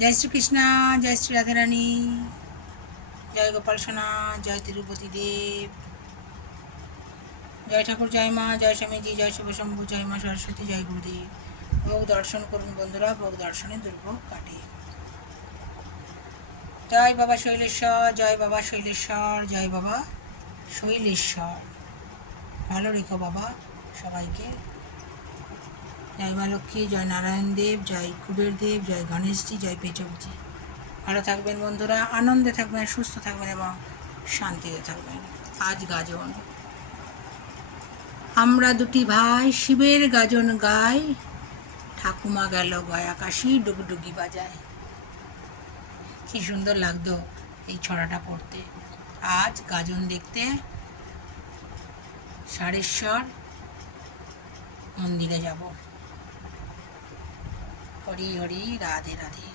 জয় শ্রীকৃষ্ণ, জয় শ্রী রাধারানী, জয় গোপাল সোনা, জয় তিরুপতি দেব, জয় ঠাকুর, জয় মা, জয় স্বামীজি, জয় শুভশম্ভু, জয় মা সরস্বতী, জয় গুরুদেব। ভোগ দর্শন করুন বন্ধুরা, ভোগ দর্শনে দুর্ভোগ কাটে। জয় বাবা শৈলেশ্বর, জয় বাবা শৈলেশ্বর, জয় বাবা শৈলেশ্বর। ভালো রেখো বাবা সবাইকে। জয় মা লক্ষ্মী, জয় নারায়ণ দেব, জয় কুবের দেব, জয় গণেশজি, জয় পেচকজি। ভালো থাকবেন বন্ধুরা, আনন্দে থাকবেন, সুস্থ থাকবেন এবং শান্তিতে থাকবেন। আজ গাজন। আমরা দুটি ভাই শিবের গাজন গাই, ঠাকুমা গেল গয়া কাশি ডুগডুগি বাজায়। কি সুন্দর লাগতো এই ছড়াটা পড়তে। আজ গাজন দেখতে সারেশ্বর মন্দিরে যাব। হরি হরি, রাধে রাধে।